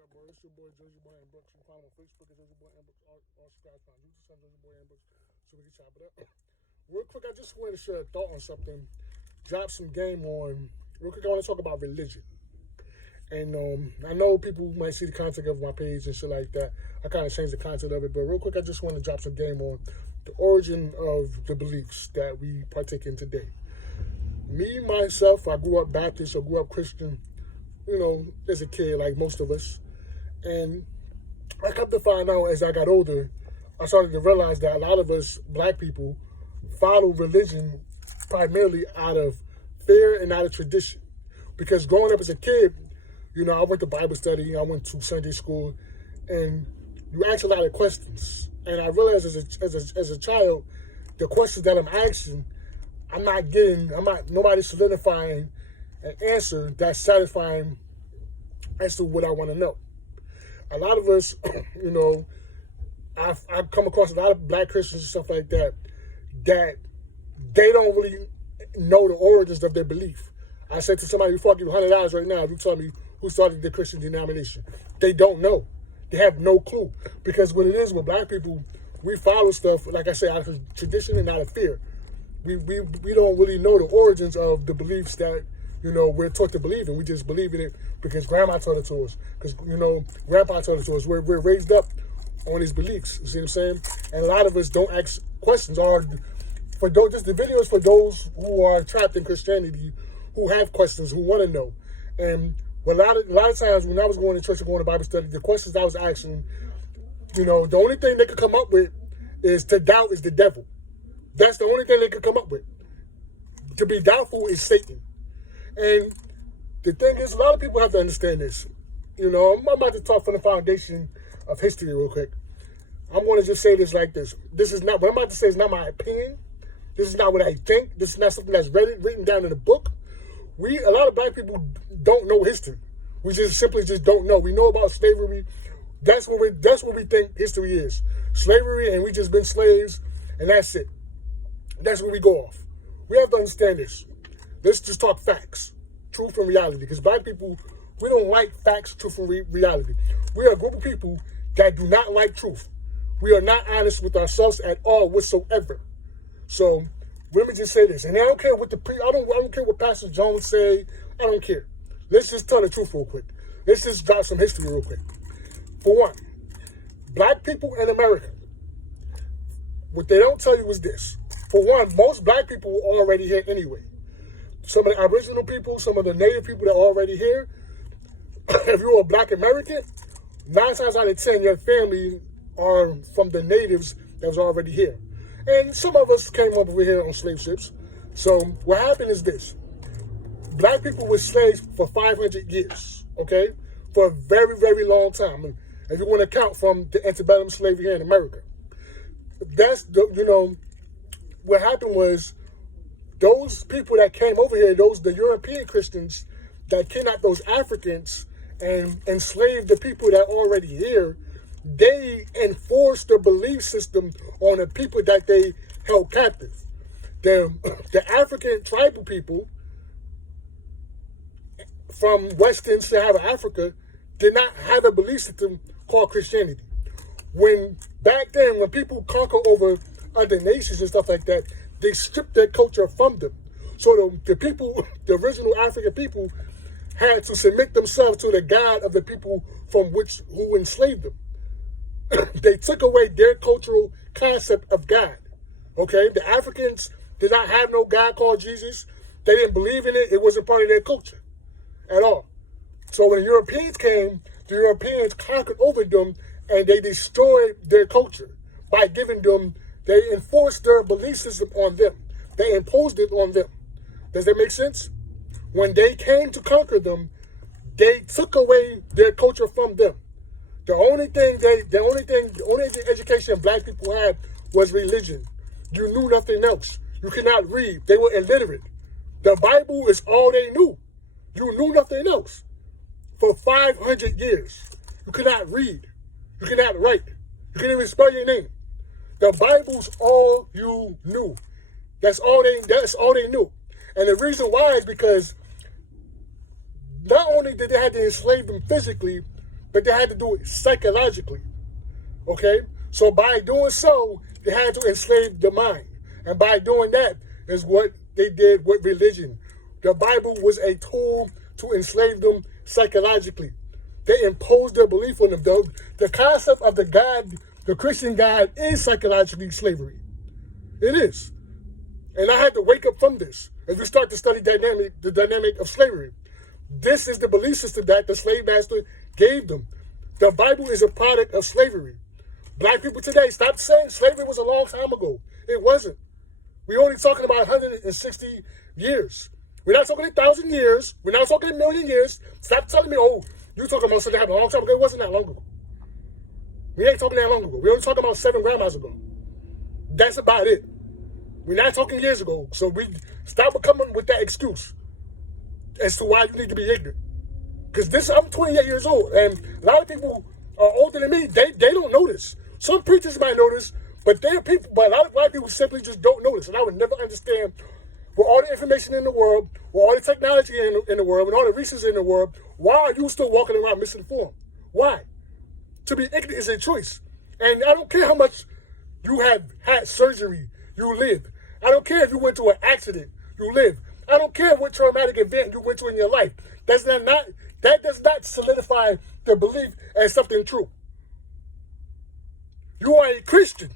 up, bro? It's your boy Jersey Boy and Brooks. You can follow me on Facebook at Jersey Boy and Brooks. All subscribe on YouTube, Jersey Boy and Brooks, so we can chop it up. Real quick, I just wanted to share a thought on something. Drop some game on. Real quick, I want to talk about religion. And I know people might see the content of my page and shit like that. I kind of changed the content of it, but real quick, I just want to drop some game on the origin of the beliefs that we partake in today. Me, myself, I grew up Baptist or grew up Christian, as a kid, like most of us. And I come to find out as I got older, I started to realize that a lot of us black people follow religion primarily out of fear and out of tradition. Because growing up as a kid, I went to Bible study, I went to Sunday school, and you ask a lot of questions. And I realized as a child, the questions that I'm asking, nobody's solidifying an answer that's satisfying as to what I want to know. A lot of us, I've come across a lot of black Christians and stuff like that they don't really know the origins of their belief. I said to somebody before, I give you $100 right now if you tell me who started the Christian denomination. They don't know. They have no clue. Because what it is with black people, we follow stuff, like I said, out of tradition and out of fear. We don't really know the origins of the beliefs that, we're taught to believe in. We just believe in it because grandma taught it to us. Because, grandpa taught it to us. We're raised up on these beliefs. You see what I'm saying? And a lot of us don't ask questions. Just the videos for those who are trapped in Christianity, who have questions, who want to know. And a lot of times when I was going to church and going to Bible study, the questions I was asking, the only thing they could come up with is to doubt is the devil. That's the only thing they could come up with. To be doubtful is Satan. And the thing is, a lot of people have to understand this. I'm about to talk from the foundation of history real quick. I'm going to just say this like this. What I'm about to say is not my opinion. This is not what I think. This is not something that's written down in a book. A lot of black people don't know history. We simply don't know. We know about slavery. That's what we think history is. Slavery, and we just been slaves, and that's it. That's where we go off. We have to understand this. Let's just talk facts, truth and reality. Because black people, we don't like facts, truth, and reality. We are a group of people that do not like truth. We are not honest with ourselves at all whatsoever. So let me just say this, and I don't care what I don't care what Pastor Jones say. I don't care. Let's just tell the truth real quick. Let's just drop some history real quick. For one, black people in America, what they don't tell you is this. For one, most black people were already here anyway. Some of the original people, some of the native people that are already here, if you're a black American, 9 times out of 10, your family are from the natives that was already here. And some of us came over here on slave ships. So what happened is this. Black people were slaves for 500 years, okay? For a very, very long time. If you want to count from the antebellum slavery here in America. What happened was those people that came over here, the European Christians that kidnapped those Africans and enslaved the people that are already here, they enforced the belief system on the people that they held captive. The African tribal people from Western Sahara Africa did not have a belief system called Christianity. Back then, when people conquer over other nations and stuff like that, they stripped their culture from them. So the people, the original African people, had to submit themselves to the God of the people who enslaved them. They took away their cultural concept of God. Okay? The Africans did not have no God called Jesus. They didn't believe in it. It wasn't part of their culture at all. So when the Europeans came, the Europeans conquered over them and they destroyed their culture by they enforced their belief system on them. They imposed it on them. Does that make sense? When they came to conquer them, they took away their culture from them. The only education black people had was religion. You knew nothing else. You could not read. They were illiterate. The Bible is all they knew. You knew nothing else. For 500 years, you could not read. You could not write. You couldn't even spell your name. The Bible's all you knew. That's all they knew. And the reason why is because not only did they have to enslave them physically, but they had to do it psychologically. Okay? So by doing so, they had to enslave the mind. And by doing that is what they did with religion. The Bible was a tool to enslave them psychologically. They imposed their belief on them. The concept of the God, the Christian God, is psychologically slavery. It is. And I had to wake up from this. As we start to study the dynamic of slavery. This is the belief system that the slave master gave them. The Bible is a product of slavery. Black people today, stop saying slavery was a long time ago. It wasn't. We're only talking about 160 years. We're not talking 1,000 years. We're not talking 1,000,000 years. Stop telling me, oh, you're talking about something that happened a long time ago. It wasn't that long ago. We ain't talking that long ago. We're only talking about 7 grandmas ago. That's about it. We're not talking years ago. So we stop coming with that excuse as to why you need to be ignorant. Because I'm 28 years old, and a lot of people are older than me. They don't know this. Some preachers might know this, but a lot of white people simply just don't know this. And I would never understand, with all the information in the world, with all the technology in the world, with all the resources in the world, why are you still walking around misinformed? Why? To be ignorant is a choice. And I don't care how much you have had surgery, you live. I don't care if you went to an accident, you live. I don't care what traumatic event you went to in your life. That does not solidify the belief as something true. You are a Christian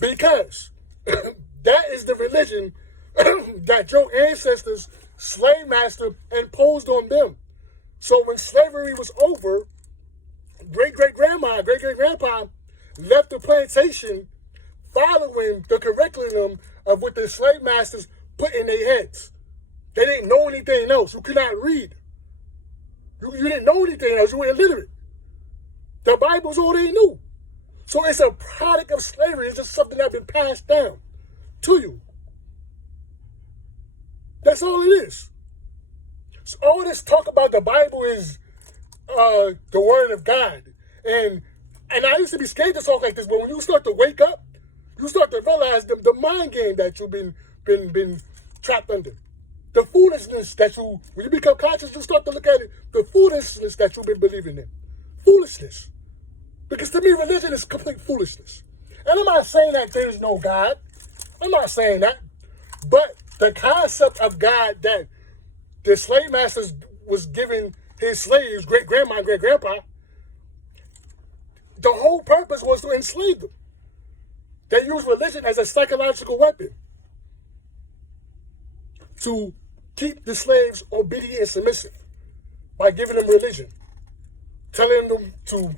because that is the religion that your ancestors, slave master, imposed on them. So when slavery was over, great-great-grandma, great-great-grandpa left the plantation following the curriculum of what the slave masters put in their heads. They didn't know anything else. You could not read. You didn't know anything else. You were illiterate. The Bible's all they knew. So it's a product of slavery. It's just something that's been passed down to you. That's all it is. So all this talk about the Bible is the word of God. And I used to be scared to talk like this, but when you start to wake up, you start to realize the mind game that you've been trapped under. The foolishness that when you become conscious, you start to look at it, the foolishness that you've been believing in. Foolishness. Because to me, religion is complete foolishness. And I'm not saying that there is no God. I'm not saying that. But the concept of God that the slave masters was giving his slaves, great-grandma and great-grandpa, the whole purpose was to enslave them. They used religion as a psychological weapon to keep the slaves obedient and submissive by giving them religion, telling them to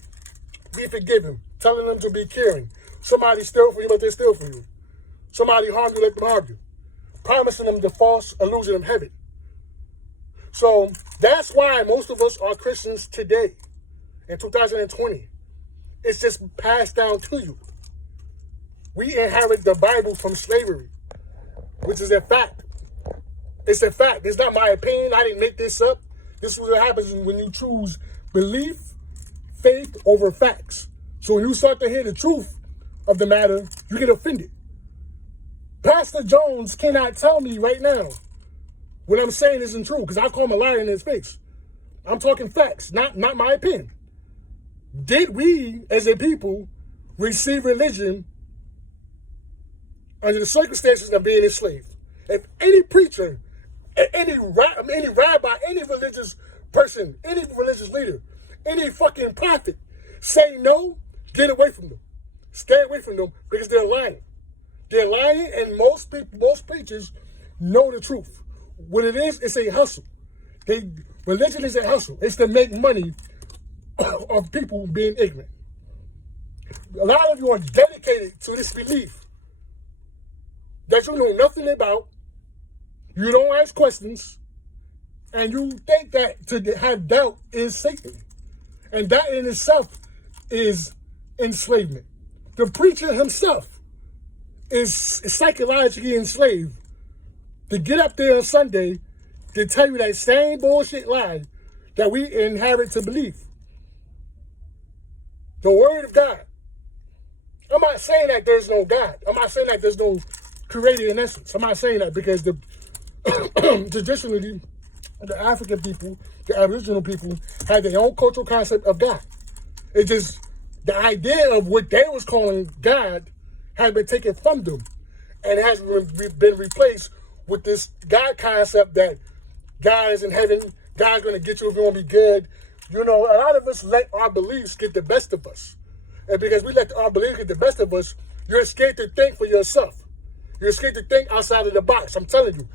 be forgiven, telling them to be caring. Somebody steal from you, but they steal from you. Somebody harm you, let them harm you. Promising them the false illusion of heaven. So that's why most of us are Christians today, in 2020. It's just passed down to you. We inherit the Bible from slavery, which is a fact. It's a fact. It's not my opinion. I didn't make this up. This is what happens when you choose belief, faith over facts. So when you start to hear the truth of the matter, you get offended. Pastor Jones cannot tell me right now what I'm saying isn't true because I call him a liar in his face. I'm talking facts, not my opinion. Did we, as a people, receive religion under the circumstances of being enslaved? If any preacher, any rabbi, any religious person, any religious leader, any fucking prophet say no, get away from them. Stay away from them because they're lying. They're lying, and most preachers know the truth. What it is, it's a hustle. Religion is a hustle. It's to make money of people being ignorant. A lot of you are dedicated to this belief that you know nothing about. You don't ask questions, and you think that to have doubt is Satan. And that in itself is enslavement. The preacher himself is psychologically enslaved to get up there on Sunday to tell you that same bullshit lie that we inherit to believe. The word of God. I'm not saying that there's no God. I'm not saying that there's no creator in essence. I'm not saying that because traditionally, the African people, the Aboriginal people had their own cultural concept of God. It just, the idea of what they was calling God has been taken from them and has been replaced with this God concept that God is in heaven, God's going to get you if you want to be good. You know, a lot of us let our beliefs get the best of us. And because we let our beliefs get the best of us, you're scared to think for yourself. You're scared to think outside of the box. I'm telling you,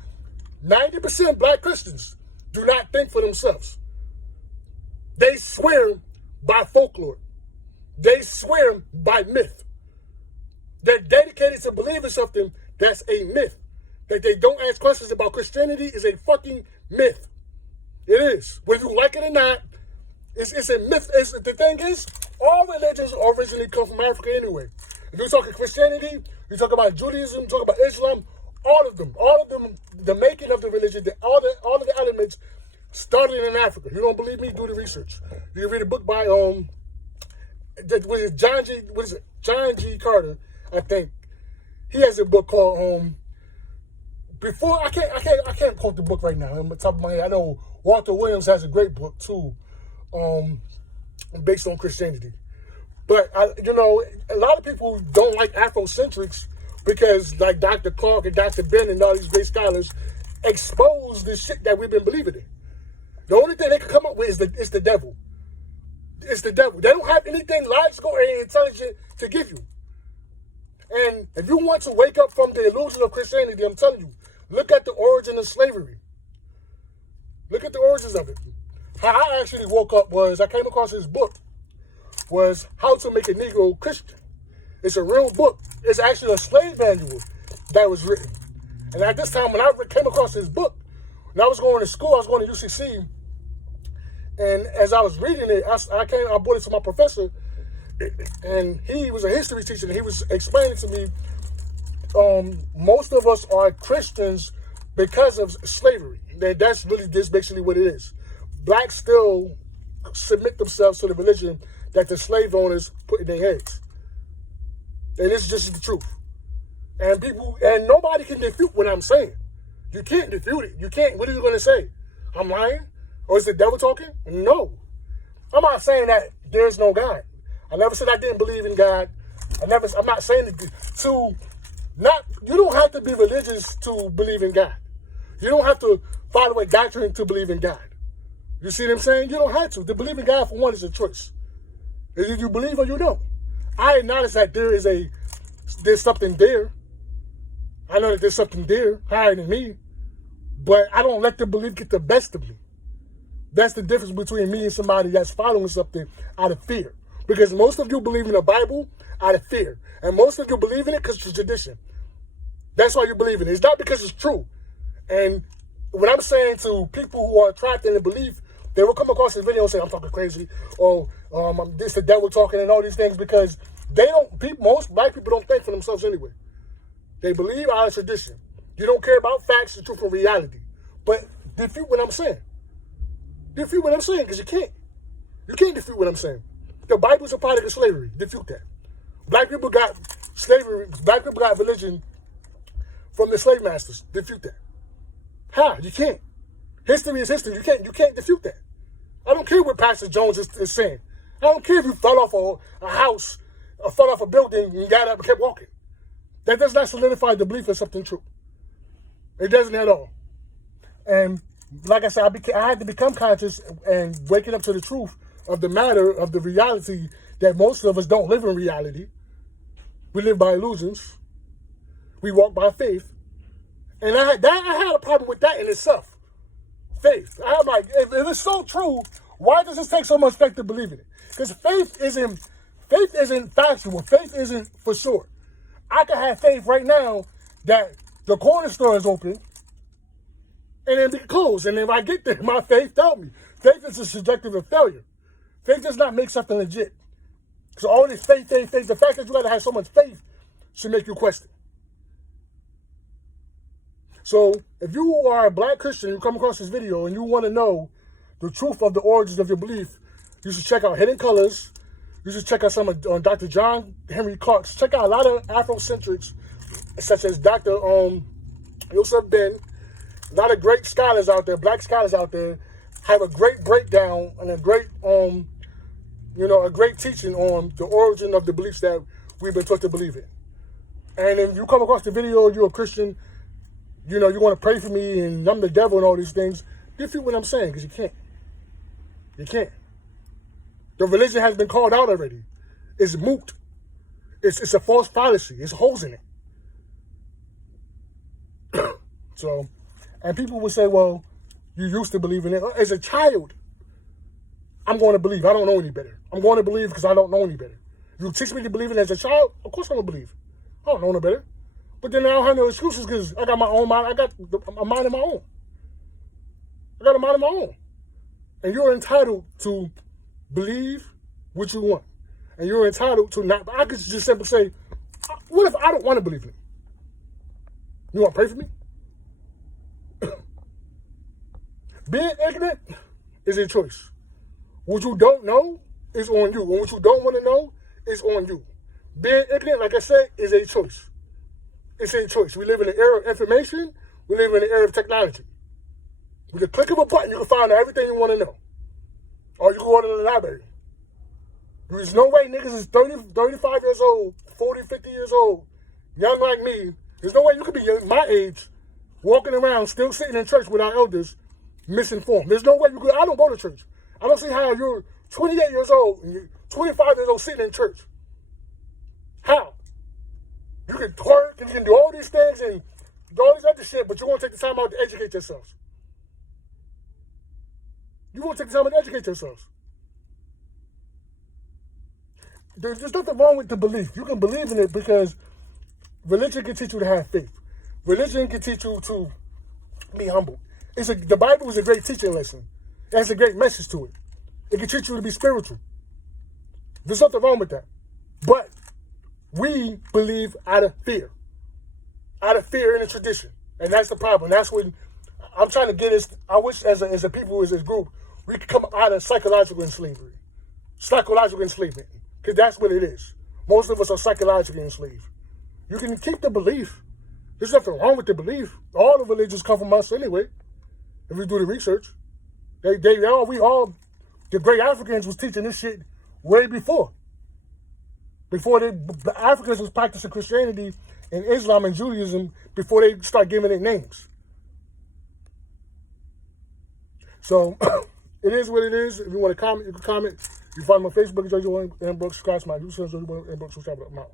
90% black Christians do not think for themselves. They swear by folklore. They swear by myth. They're dedicated to believing something that's a myth. That they don't ask questions about Christianity is a fucking myth. It is. Whether you like it or not, it's a myth. The thing is, all religions originally come from Africa anyway. If you're talking Christianity, you talk about Judaism, you talk about Islam, all of them, the making of the religion, all of the elements started in Africa. You don't believe me? Do the research. You can read a book by John G. Carter, I think. He has a book called I can't quote the book right now on the top of my head. I know Walter Williams has a great book too, based on Christianity. But a lot of people don't like Afrocentrics because, like Dr. Clark and Dr. Ben and all these great scholars, expose the shit that we've been believing in. The only thing they can come up with is the devil. It's the devil. They don't have anything logical or intelligent to give you. And if you want to wake up from the illusion of Christianity, I'm telling you, look at the origin of slavery. Look at the origins of it. How I actually woke up was I came across this book, was How to Make a Negro Christian. It's a real book. It's actually a slave manual that was written. And at this time, when I came across this book, when I was going to school, I was going to UCC, and as I was reading it, I brought it to my professor, and he was a history teacher, and he was explaining to me, most of us are Christians because of slavery. That's really just basically what it is. Blacks still submit themselves to the religion that the slave owners put in their heads. And it's just the truth. And nobody can refute what I'm saying. You can't refute it. You can't. What are you going to say? I'm lying? Or is the devil talking? No. I'm not saying that there's no God. I never said I didn't believe in God. I'm not saying you don't have to be religious to believe in God. You don't have to follow a doctrine to believe in God. You see what I'm saying? You don't have to. To believe in God, for one, is a choice. Either you believe or you don't. I acknowledge that there's something there. I know that there's something there higher than me, but I don't let the belief get the best of me. That's the difference between me and somebody that's following something out of fear. Because most of you believe in the Bible out of fear. And most of you believe in it because it's tradition. That's why you believe in it. It's not because it's true. And what I'm saying to people who are trapped in the belief, they will come across this video and say, I'm talking crazy, or this the devil talking and all these things, because most black people don't think for themselves anyway. They believe out of tradition. You don't care about facts, the truth, or reality. But defeat what I'm saying. Defeat what I'm saying, because you can't. You can't defeat what I'm saying. The Bible's a product of slavery. Defeat that. Black people got slavery. Black people got religion from the slave masters. Defeat that. How? You can't. History is history. You can't defeat that. I don't care what Pastor Jones is saying. I don't care if you fell off a house or fell off a building and you got up and kept walking. That does not solidify the belief in something true. It doesn't at all. And like I said, I had to become conscious and waking up to the truth of the matter, of the reality that most of us don't live in reality. We live by illusions. We walk by faith. And I had a problem with that in itself. Faith. I'm like, if it's so true, why does it take so much faith to believe in it? Because faith isn't factual. Faith isn't for sure. I can have faith right now that the corner store is open and then be closed. And if I get there, my faith tells me. Faith is a subjective of failure. Faith does not make something legit. So all this faith, the fact that you got to have so much faith should make you question. So if you are a black Christian, you come across this video and you want to know the truth of the origins of your belief, you should check out Hidden Colors. You should check out some of Dr. John Henry Clark's. Check out a lot of Afrocentrics, such as Dr. Yusuf Ben. A lot of great scholars out there, black scholars out there, have a great breakdown and a great a great teaching on the origin of the beliefs that we've been taught to believe in. And if you come across the video, you're a Christian, you want to pray for me and I'm the devil and all these things, defeat what I'm saying, because you can't. You can't. The religion has been called out already. It's moot. It's a false fallacy. It's holes in it. So, and people would say, well, you used to believe in it. As a child, I'm going to believe. I don't know any better. I'm going to believe because I don't know any better. You teach me to believe in it as a child, of course I'm going to believe. I don't know no better. But then I don't have no excuses because I got my own mind. I got a mind of my own. I got a mind of my own. And you're entitled to believe what you want. And you're entitled to not. I could just simply say, what if I don't want to believe in it? You want to pray for me? Being ignorant is a choice. What you don't know is on you. And what you don't want to know is on you. Being ignorant, like I said, is a choice. It's a choice. We live in an era of information. We live in an era of technology. With the click of a button, you can find out everything you want to know. Or you can go to the library. There's no way niggas is 30, 35 years old, 40, 50 years old, young like me. There's no way you could be my age, walking around, still sitting in church with our elders, misinformed. There's no way you could. I don't go to church. I don't see how you're 28 years old and you're 25 years old sitting in church. How? You can twerk and you can do all these things and all this other shit, but you won't take the time out to educate yourselves. You won't take the time out to educate yourselves. There's nothing wrong with the belief. You can believe in it because religion can teach you to have faith. Religion can teach you to be humble. The Bible is a great teaching lesson. It has a great message to it. It can teach you to be spiritual. There's nothing wrong with that. But we believe out of fear. Out of fear in a tradition. And that's the problem. That's what I'm trying to get us. I wish as a people, as a group, we could come out of psychological enslavement. Psychological enslavement. Because that's what it is. Most of us are psychologically enslaved. You can keep the belief. There's nothing wrong with the belief. All the religions come from us anyway. If we do the research. The great Africans was teaching this shit way before. Before the Africans was practicing Christianity and Islam and Judaism before they start giving it names. So, it is what it is. If you want to comment, you can comment. You can find me on Facebook, Jojo M. Brooks. Subscribe to my YouTube channel, Jojo M. Brooks. I'm out.